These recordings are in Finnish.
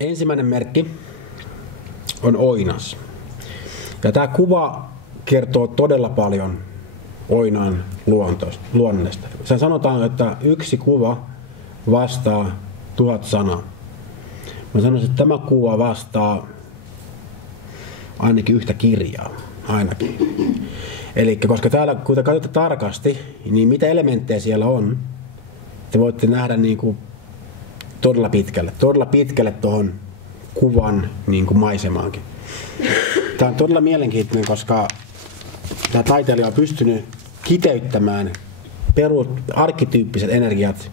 Ensimmäinen merkki on oinas. Ja tämä kuva kertoo todella paljon oinaan luonteesta. Sen sanotaan, että yksi kuva vastaa 1000 sanaa. Mä sanoisin, että tämä kuva vastaa ainakin yhtä kirjaa. Ainakin. Eli koska täällä, kun te katsotte tarkasti, niin mitä elementtejä siellä on, te voitte nähdä niin kuin todella pitkälle tuohon kuvan niin kuin maisemaankin. Tämä on todella mielenkiintoinen, koska tämä taiteilija on pystynyt kiteyttämään arkkityyppiset energiat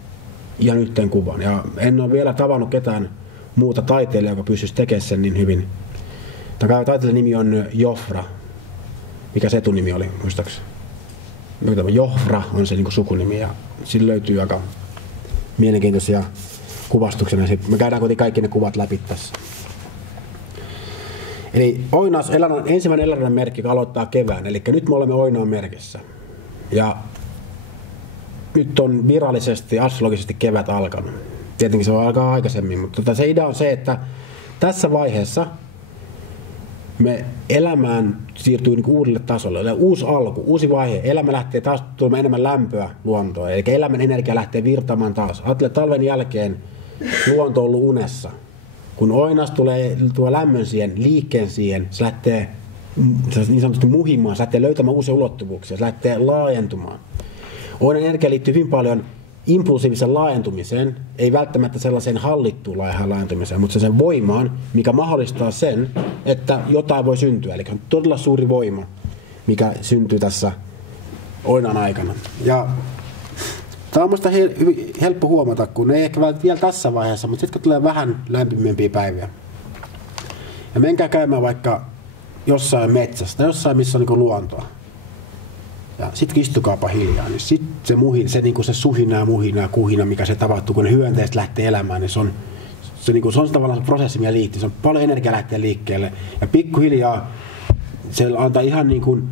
ihan yhteen kuvan. Ja en ole vielä tavannut ketään muuta taiteilijaa, joka pystyisi tekemään sen niin hyvin. Tämä taiteilijan nimi on Jofra. Mikä se etunimi oli, muistaakseni? Jofra on se niin kuin sukunimi ja sillä löytyy aika mielenkiintoisia kuvastuksia. Me käydään kuitenkin kaikki ne kuvat läpi tässä. Eli oinas, ensimmäinen elävän merkki, joka aloittaa kevään. Eli nyt me olemme oinaan merkissä. Ja nyt on virallisesti, astrologisesti kevät alkanut. Tietenkin se on alkaa aikaisemmin, mutta se idea on se, että tässä vaiheessa me elämään siirtyy niin uudelle tasolle. Eli uusi alku, uusi vaihe. Elämä lähtee taas tulemaan enemmän lämpöä luontoon. Eli elämän energia lähtee virtaamaan taas. Ajattele, talven jälkeen luonto on ollut unessa. Kun oinas tulee tuo lämmön siihen, liikkeen siihen, se lähtee niin sanotusti muhimaan, se lähtee löytämään uusia ulottuvuuksia, se lähtee laajentumaan. Oinan energia liittyy hyvin paljon impulsiivisen laajentumiseen, ei välttämättä sellaiseen hallittuun laajentumiseen, mutta sen voimaan, mikä mahdollistaa sen, että jotain voi syntyä. Eli on todella suuri voima, mikä syntyy tässä oinan aikana. Ja tämä on minusta helppo huomata, kun ei ehkä vielä tässä vaiheessa, mutta sitten kun tulee vähän lämpimimpiä päiviä. Ja menkää käymään vaikka jossain metsässä, jossain missä on niin luontoa. Ja sitten istukaapa hiljaa, niin sitten se, niin se suhina, muhina ja kuhina, mikä se tapahtuu, kun ne hyönteiset lähtee elämään, niin se on tavallaan se prosessi, mikä liittyy. Se on paljon energiaa lähtee liikkeelle. Ja pikkuhiljaa se antaa ihan niin kuin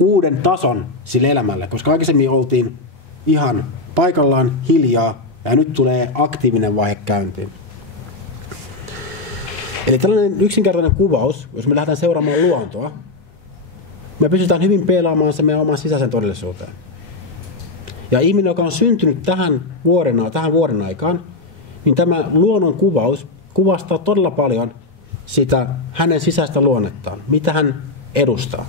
uuden tason sille elämälle, koska aikaisemmin oltiin ihan paikallaan hiljaa ja nyt tulee aktiivinen vaihe käyntiin. Eli tällainen yksinkertainen kuvaus, jos me lähdetään seuraamaan luontoa, me pystytään hyvin peilaamaan se meidän oman sisäisen todellisuuteen. Ja ihminen, joka on syntynyt tähän vuoden aikaan, niin tämä luonnon kuvaus kuvastaa todella paljon sitä hänen sisäistä luonnettaan, mitä hän edustaa.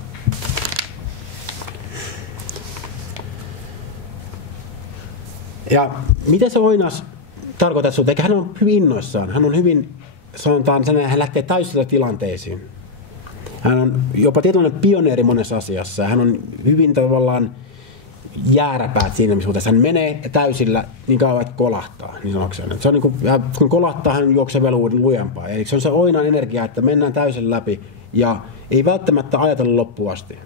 Ja miten se oinas tarkoittaa sinulta? Eikä hän on hyvin innoissaan. Hän on hyvin, sanotaan, hän lähtee täysillä tilanteisiin. Hän on jopa tietynlainen pioneeri monessa asiassa. Hän on hyvin tavallaan jääräpäät siinä, missä hän menee täysillä niin kauan, että kolahtaa. Niin se on niin kuin, kun kolahtaa, hän juoksee vielä lujempaa. Eli se on se oinan energia, että mennään täysin läpi ja ei välttämättä ajatella loppuun asti.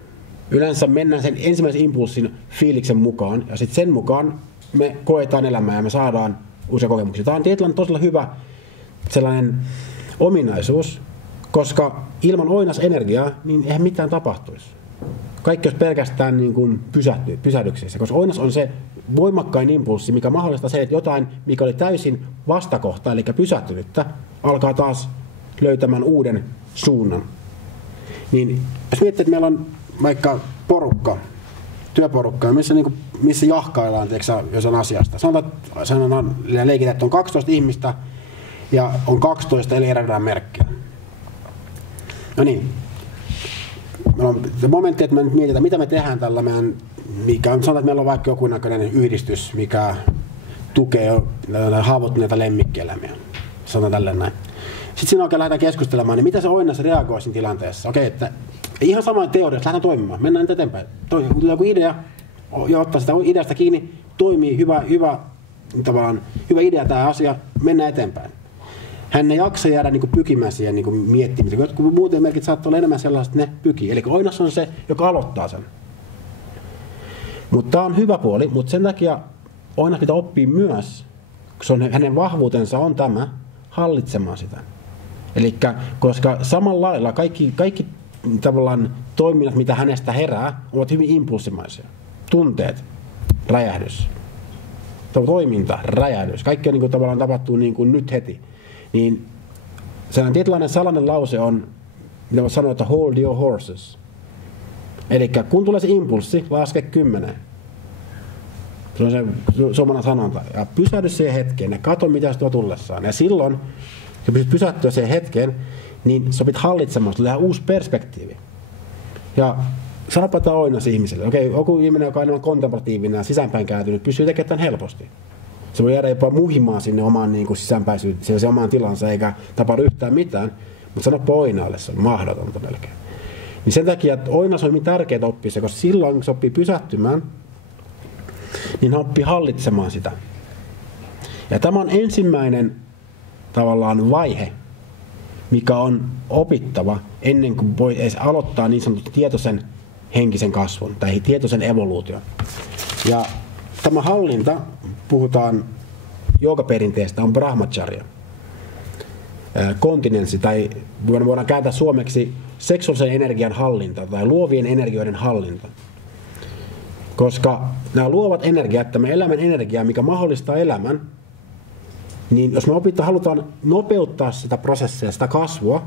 Yleensä mennään sen ensimmäisen impulssin fiiliksen mukaan ja sitten sen mukaan me koetaan elämää ja me saadaan uusia kokemuksia. Tämä on tietyllä todella hyvä sellainen ominaisuus, koska ilman oinasenergiaa niin eihän mitään tapahtuisi. Kaikki olisi pelkästään niin kuin pysähdyksissä, koska oinas on se voimakkain impulssi, mikä mahdollistaa se, että jotain, mikä oli täysin vastakohta, eli pysähtynyttä, alkaa taas löytämään uuden suunnan. Niin, jos miettii, että meillä on vaikka porukka, työporukka, missä jahkaillaan jossain asiasta. Sanotaan leikitään, että on 12 ihmistä ja on 12 eli eräänään merkkiä. No niin. On momentti, että me nyt mietitään, mitä me tehdään tällä meidän, mikä on, sanotaan, että meillä on vaikka joku näköinen yhdistys, mikä tukee haavoittuneita lemmikkieläimiä. Sanotaan tälleen näin. Sitten siinä oikein lähdetään keskustelemaan, niin mitä se oinas reagoi siinä tilanteessa. Okei, että ihan sama teoriassa lähdetään toimimaan, mennään nyt eteenpäin. Tulee joku idea, ja ottaa sitä ideasta kiinni, toimii, hyvä idea tämä asia, mennään eteenpäin. Hän ei jaksa jäädä niin pykimään siihen niin miettimään. Jotkut muuten merkit saattaa olla enemmän sellaiset, että ne pykii. Eli oinas on se, joka aloittaa sen. Mutta tämä on hyvä puoli, mutta sen takia oinas pitää oppia myös, koska hänen vahvuutensa on tämä, hallitsemaan sitä. Eli koska samalla lailla kaikki tavallaan toiminnat, mitä hänestä herää, ovat hyvin impulssimaisia. Tunteet, räjähdys. Toiminta, räjähdys. Kaikki on niin kuin, tavallaan tapahtuu niin kuin nyt heti. Niin sellainen tietynlainen salainen lause on, mitä voisi sanoa, että hold your horses. Eli kun tulee se impulssi, laske 10. Se on se suomalainen sanonta. Ja pysähdy siihen hetkeen ja katso, mitä se tuo tullessaan. Ja silloin, kun pystyt pysähtyä siihen hetkeen, niin sä opit hallitsemaan, tulee uusi perspektiivi. Ja sanopa tämä oinas ihmiselle. Okei, joku ihminen, joka on enemmän kontemplatiivinen ja sisäänpäin kääntynyt, pystyy tekemään tämän helposti. Se voi jäädä jopa muhimaan sinne omaan niin sisäänpäisyyteen, siihen omaan tilansa, eikä tapahdu yhtään mitään. Mutta sanoppa oinaalle, se on mahdotonta melkein. Niin sen takia, että oinas on hyvin tärkeää oppia se, koska silloin, kun se oppii pysähtymään, niin hän oppii hallitsemaan sitä. Ja tämä on ensimmäinen tavallaan vaihe, mikä on opittava ennen kuin voi edes aloittaa niin sanotun tietoisen henkisen kasvun tai tietoisen evoluution. Ja tämä hallinta, puhutaan joogaperinteestä, on brahmacharya. Kontinenssi, tai voidaan kääntää suomeksi seksuaalisen energian hallinta tai luovien energioiden hallinta. Koska nämä luovat energiat, tämä elämän energia, mikä mahdollistaa elämän, niin jos me halutaan nopeuttaa sitä prosessia, sitä kasvua,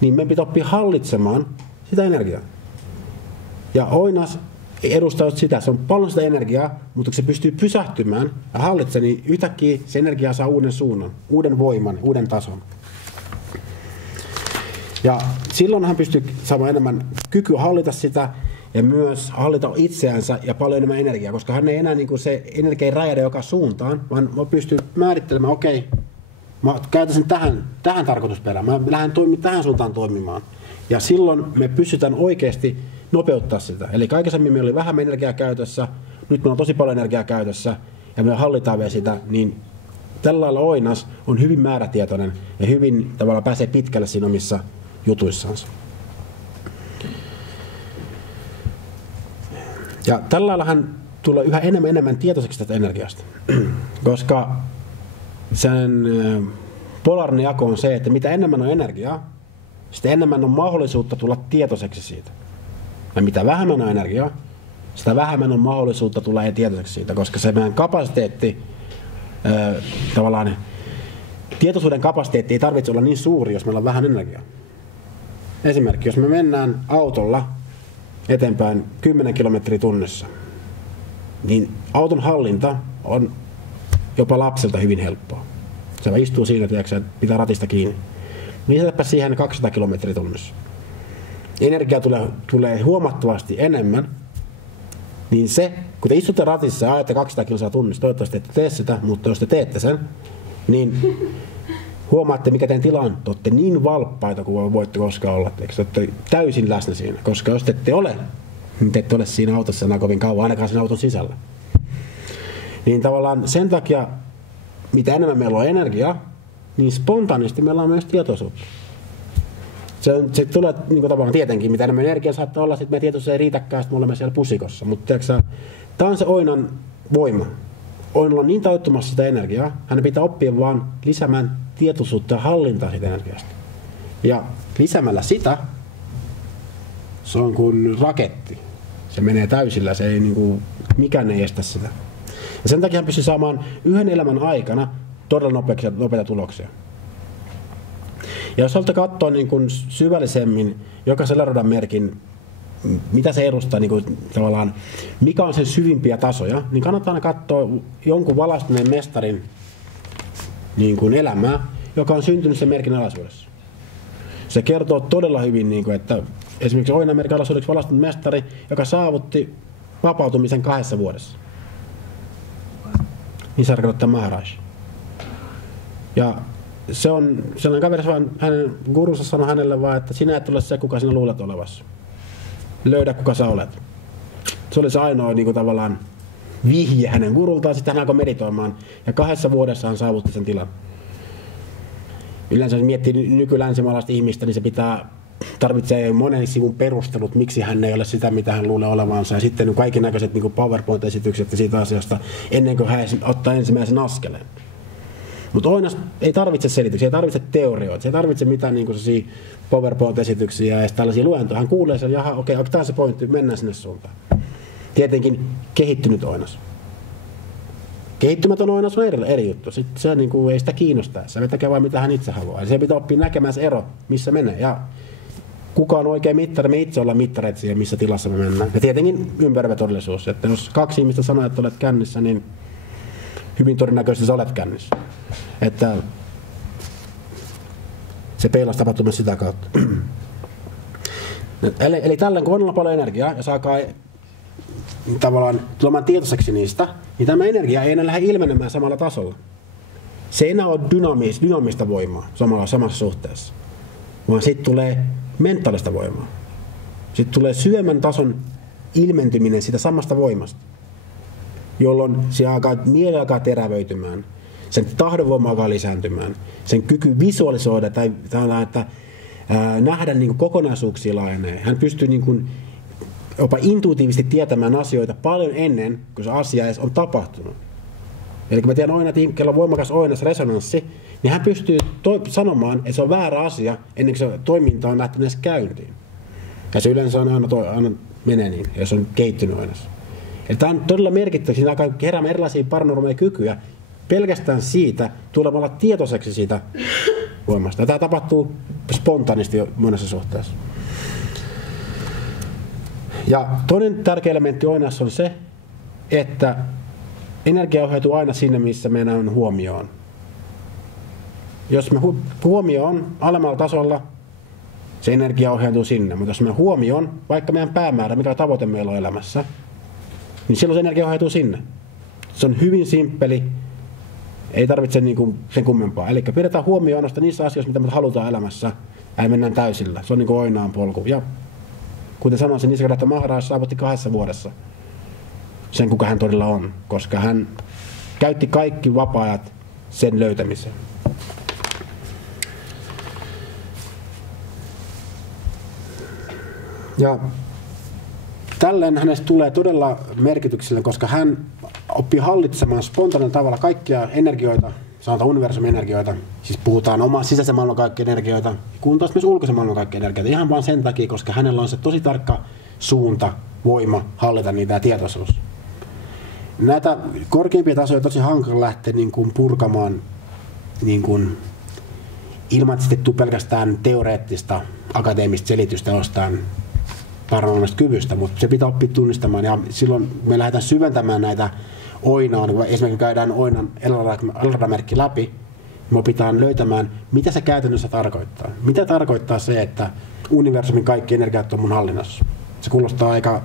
niin meidän pitää oppia hallitsemaan sitä energiaa. Ja oinas edustaa sitä, se on paljon sitä energiaa, mutta kun se pystyy pysähtymään ja hallitsemaan, niin yhtäkkiä se energia saa uuden suunnan, uuden voiman, uuden tason. Ja silloin hän pystyy saamaan enemmän kykyä hallita sitä ja myös hallita itseänsä ja paljon enemmän energiaa, koska hän ei enää niin kuin se energia ei räjähdä joka suuntaan, vaan pystyy määrittelemään, okei, mä käytän sen tähän tarkoitusperään, mä lähden tähän suuntaan toimimaan. Ja silloin me pystytään oikeasti nopeuttaa sitä. Eli aikaisemmin meillä oli vähemmän energiaa käytössä, nyt meillä on tosi paljon energiaa käytössä ja me hallitaan vielä sitä, niin tällä lailla oinas on hyvin määrätietoinen ja hyvin tavallaan pääsee pitkälle siinä omissa jutuissansa. Ja tällä lailla hän tulee yhä enemmän tietoiseksi tästä energiasta, koska sen polaarinen jako on se, että mitä enemmän on energiaa, sitä enemmän on mahdollisuutta tulla tietoiseksi siitä. Ja mitä vähemmän on energiaa, sitä vähemmän on mahdollisuutta tulla tietoiseksi siitä, koska se meidän kapasiteetti, tavallaan tietoisuuden kapasiteetti ei tarvitse olla niin suuri, jos meillä on vähän energiaa. Esimerkiksi, jos me mennään autolla eteenpäin 10 kilometriä tunnissa, niin auton hallinta on jopa lapselta hyvin helppoa. Se vaan istuu siinä, että pitää ratista kiinni. Lisätäpä siihen 200 kilometriä tunnissa. Energiaa tulee huomattavasti enemmän, niin se, kun te istutte ratissa ja ajatte 200 kilsaa tunnissa, toivottavasti ette tee sitä, mutta jos te teette sen, niin huomaatte, mikä teidän tila on. Te olette niin valppaita kuin voitte koskaan olla. Te olette täysin läsnä siinä, koska jos te ette ole, niin te ette ole siinä autossa enää kovin kauan, ainakaan siinä auton sisällä. Niin tavallaan sen takia, mitä enemmän meillä on energiaa, niin spontaanisti meillä on myös tietoisuutta. Se tulee niin kuin tavallaan tietenkin, mitä enemmän energiaa saattaa olla, sitten meidän tietoisuus ei riitäkään, sitten me olemme siellä pusikossa. Mutta tämä on se oinan voima. Oinalla on niin täyttömässä sitä energiaa, hänen pitää oppia vaan lisäämään tietoisuutta ja hallintaa siitä energiasta. Ja lisäämällä sitä, se on kuin raketti. Se menee täysillä, se ei, niin kuin, mikään ei estä sitä. Ja sen takia hän pystyy saamaan yhden elämän aikana todella nopeita tuloksia. Ja jos haluatte katsoa niin kuin syvällisemmin jokaisen elärodan merkin, mitä se edustaa, niin kuin, tavallaan, mikä on sen syvimpiä tasoja, niin kannattaa aina katsoa jonkun valaistuneen mestarin niin kuin elämää, joka on syntynyt sen merkin alaisuudessa. Se kertoo todella hyvin, niin kuin, että esimerkiksi Oinan merkin alaisuudeksi valaistunut mestari, joka saavutti vapautumisen 2 vuodessa. Niin se tarkoittaa Maharaj. Ja se on sellainen kaveri, vaan hänen gurunsa sanoi hänelle vaan, että sinä et ole se, kuka sinä luulet olevassa. Löydä, kuka sä olet. Se oli se ainoa niin kuin tavallaan vihje hänen gurultaan, sitten hän alkoi meditoimaan. Ja 2 vuodessa hän saavutti sen tilan. Yleensä jos miettii nykylänsimaalaista ihmistä, niin se tarvitsee monen sivun perustelut, miksi hän ei ole sitä, mitä hän luulee olevansa. Ja sitten kaikennäköiset niin kuin PowerPoint-esitykset ja siitä asiasta, ennen kuin hän ottaa ensimmäisen askeleen. Mutta Oinas ei tarvitse selityksiä, ei tarvitse teorioita, se ei tarvitse mitään niin kuin PowerPoint-esityksiä ja tällaisia luentoja. Hän kuulee sen, jaha, okei, tämä on se pointti, mennään sinne suuntaan. Tietenkin kehittynyt Oinas. Kehittymätön oinas on eri juttu. Sitten se niin kuin, ei sitä kiinnostaa. Se tekee vain mitä hän itse haluaa. Ja se pitää oppia näkemään se ero, missä menee. Ja kuka on oikea mittari? Me itse ollaan mittareita siihen, missä tilassa me mennään. Ja tietenkin ympäröivä todellisuus. Että jos 2 ihmistä sanoo, että olet kännissä, niin hyvin todennäköisesti sä olet kännissä. Että se peilaus tapahtuu myös sitä kautta. Eli tällöin, kun on paljon energiaa ja saa tavallaan tulemaan tietoiseksi niistä, niin tämä energia ei enää lähde ilmenemään samalla tasolla. Se ei enää ole dynaamista voimaa samassa suhteessa, vaan sitten tulee mentaalista voimaa. Sitten tulee syömän tason ilmentyminen siitä samasta voimasta, jolloin mieli alkaa terävöitymään, sen tahdonvoima alkaa lisääntymään, sen kyky visualisoida tai että nähdä niin kuin kokonaisuuksia laajenee. Hän pystyy niin kuin jopa intuitiivisesti tietämään asioita paljon ennen kuin se asia edes on tapahtunut. Eli kun mä tiedän aina, että kello on voimakas oinas-resonanssi, niin hän pystyy sanomaan, että se on väärä asia ennen kuin se toiminta on lähtenyt edes käyntiin. Ja se yleensä on aina menee niin, jos on kehittynyt oinas. Eli tämä on todella merkittävä, siinä alkaa keräämään erilaisia paranormaaleja kykyjä pelkästään siitä, tulemalla tietoiseksi siitä voimasta. Ja tämä tapahtuu spontaanisti monessa suhteessa. Ja toinen tärkeä elementti oinassa on se, että energia ohjautuu aina sinne, missä meidän huomio on. Jos me huomio on alemmalla tasolla, se energia ohjautuu sinne. Mutta jos meidän huomio on vaikka meidän päämäärä, mikä tavoite meillä on elämässä, niin silloin se energia ohjautuu sinne. Se on hyvin simppeli, ei tarvitse sen kummempaa. Eli pidetään huomioon ainoastaan niissä asioissa, mitä me halutaan elämässä, ja mennään täysillä. Se on niin kuin oinaan polku. Ja kuten sanoin, se Nisargadatta Maharaj saavutti 2 vuodessa sen, kuka hän todella on, koska hän käytti kaikki vapaa-ajat sen löytämiseen. Ja tälleen hänestä tulee todella merkityksellinen, koska hän oppii hallitsemaan spontaanilla tavalla kaikkia energioita, sanotaan universumin energioita, siis puhutaan oman sisäisen maailman kaikkia energioita, kun taas myös ulkoisen maailman kaikkia energioita, ihan vain sen takia, koska hänellä on se tosi tarkka suunta, voima hallita niitä ja tietoisuus. Näitä korkeimpia tasoja on tosi hankala lähteä purkamaan ilman, että sitten tuu pelkästään teoreettista akateemista selitystä jostain paranormaalista kyvystä, mutta se pitää oppia tunnistamaan ja silloin me lähdetään syventämään näitä oinaan, kun esimerkiksi käydään oinan elramerkki läpi, me opitaan löytämään, mitä se käytännössä tarkoittaa. Mitä tarkoittaa se, että universumin kaikki energiat on mun hallinnassa. Se kuulostaa aika,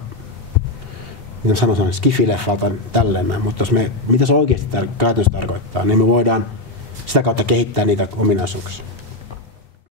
miten sanotaan, skifileffalta tälleen, mutta mitä se oikeasti käytännössä tarkoittaa, niin me voidaan sitä kautta kehittää niitä ominaisuuksia.